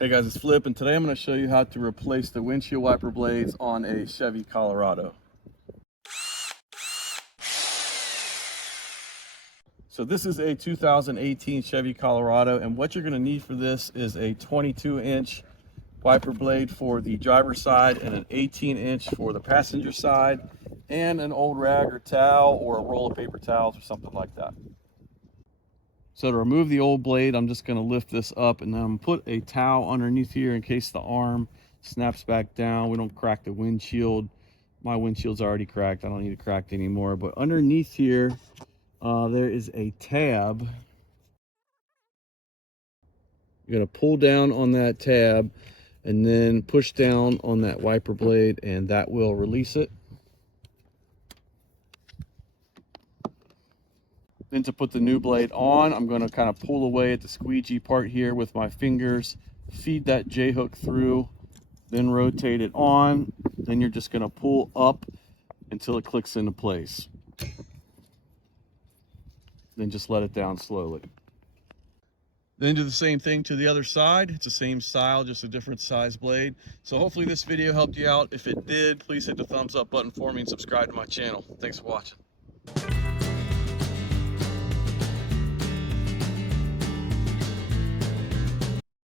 Hey guys, it's Flip, and today I'm going to show you how to replace the windshield wiper blades on a Chevy Colorado. So this is a 2018 Chevy Colorado, and what you're going to need for this is a 22-inch wiper blade for the driver's side and an 18-inch for the passenger side, and an old rag or towel or a roll of paper towels or something like that. So to remove the old blade, I'm just going to lift this up and then I'm going to put a towel underneath here in case the arm snaps back down. We don't crack the windshield. My windshield's already cracked. I don't need it cracked anymore. But underneath here, there is a tab. You're going to pull down on that tab and then push down on that wiper blade, and that will release it. Then to put the new blade on, I'm going to kind of pull away at the squeegee part here with my fingers, feed that J-hook through, then rotate it on. Then you're just going to pull up until it clicks into place. Then just let it down slowly. Then do the same thing to the other side. It's the same style, just a different size blade. So hopefully this video helped you out. If it did, please hit the thumbs up button for me and subscribe to my channel. Thanks for watching.